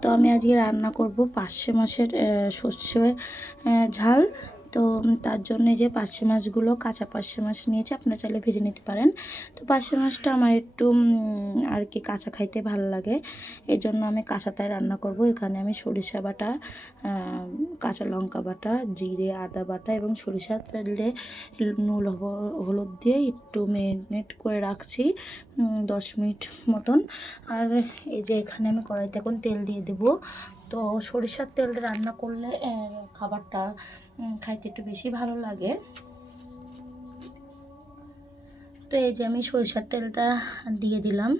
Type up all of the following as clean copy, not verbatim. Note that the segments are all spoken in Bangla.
তো আমি আজকে রান্না করব পার্শে মাছের সর্ষে ঝাল। তো তার জন্য যে পার্শে মাছগুলো কাঁচা পার্শে মাছ নিয়েছি, আপনারা চাইলে ভেজে নিতে পারেন। তো পার্শে মাছটা আমার একটু আর কি কাঁচা খাইতে ভালো লাগে, এই জন্য আমি কাঁচাটাই রান্না করব। এখানে আমি সরিষা বাটা, কাঁচা লঙ্কা বাটা, জিরে আদা বাটা এবং সরিষার তেলে নুন হলুদ দিয়ে একটু ম্যারিনেট করে রাখছি 10 মিনিট মতন। আর এই যে এখানে আমি কড়াইতে এখন তেল দিয়ে দেব। তো সরিষার তেল রান্না করলে খাবারটা খাইতে একটু বেশি ভালো লাগে। তো এই যে আমি সরিষার তেলটা দিয়ে দিলাম।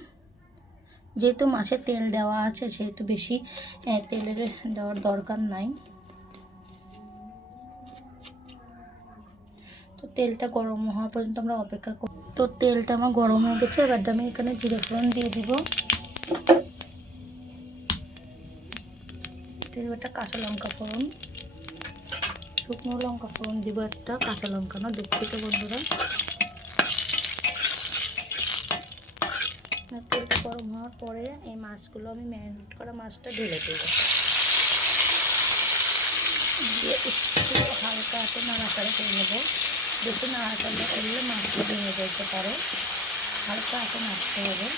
যেহেতু মাছের তেল দেওয়া আছে সেহেতু বেশি তেলের দেওয়ার দরকার নাই। তো তেলটা গরম হওয়া পর্যন্ত আমরা অপেক্ষা করি। তো তেলটা আমার গরম হয়ে গেছে, এবার আমি এখানে জিরে ফোড়ন দিয়ে দিব। একটা কাঁচা লঙ্কা ফোড়ন, শুকনো লঙ্কা ফোড়ন দিব একটা, কাঁচা লঙ্কা না, দুঃখিত বন্ধুরা। তেলটা গরম হওয়ার পরে এই মাছগুলো আমি ম্যারিনেট করা মাছটা ঢেলে দেব, দিয়ে একটু হালকা হাতে নাড়াচাড়া করে নেবো। বেশি নাড়াচাড়া করলে মাছটা ভেঙে যেতে পারে, হালকা হাতে নাড়তে হবে।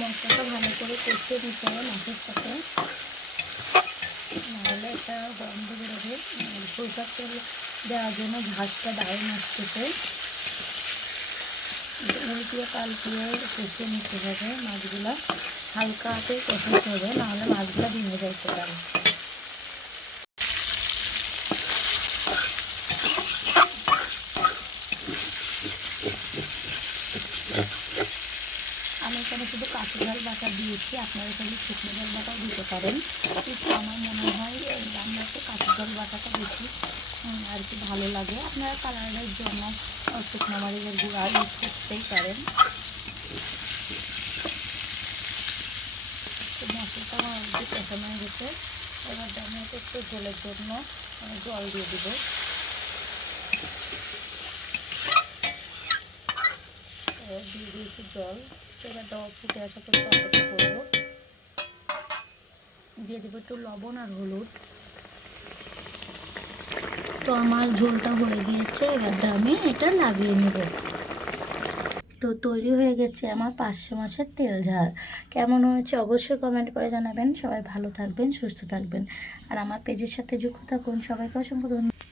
মশলাটা ভালো করে কষিয়ে দিতে হবে মাছের সাথে, নাহলে এটা গন্ধ বেরোবে। সরষের তেল দেওয়ার জন্য ঝাঁসটা দারুণ আসতেছে। উল্টিয়ে পাল্টিয়ে কষিয়ে নিতে হবে মাছগুলো, হালকা হাতে কষাতে হবে, নাহলে মাছগুলো ভেঙে যেতে পারে। আমি এখানে শুধু কাঁচা ঝাল বাটা দিয়েছি, আপনারা এখানে শুকনো ঝাল বাটাও দিতে পারেন। কিন্তু আমার মনে হয় রান্নাতে কাঁচা ঝাল বাটাটা বেশি আর কি ভালো লাগে। আপনারা কালারের জন্য শুকনো মরিচের গুঁড়া ইউজ করতেই পারেন। তো মশলাটা আমার অলরেডি কষানো হয়ে গেছে, এবার আমি একটু ঝোলের জন্য জল দিয়ে দিব। দিয়ে দিয়েছি জল, এবার ফুটে আসা পর্যন্ত অপেক্ষা করবো। দিয়ে দেবো একটু লবণ আর হলুদ। তো আমার ঝোলটা হয়ে গিয়েছে, এবার আমি এটা লাগিয়ে নেব। তো তৈরি হয়ে গেছে আমার পার্শে মাছের তেল ঝাল। কেমন হয়েছে অবশ্যই কমেন্ট করে জানাবেন। সবাই ভালো থাকবেন, সুস্থ থাকবেন, আর আমার পেজের সাথে যুক্ত থাকুন। সবাইকে অসংখ্য ধন্যবাদ।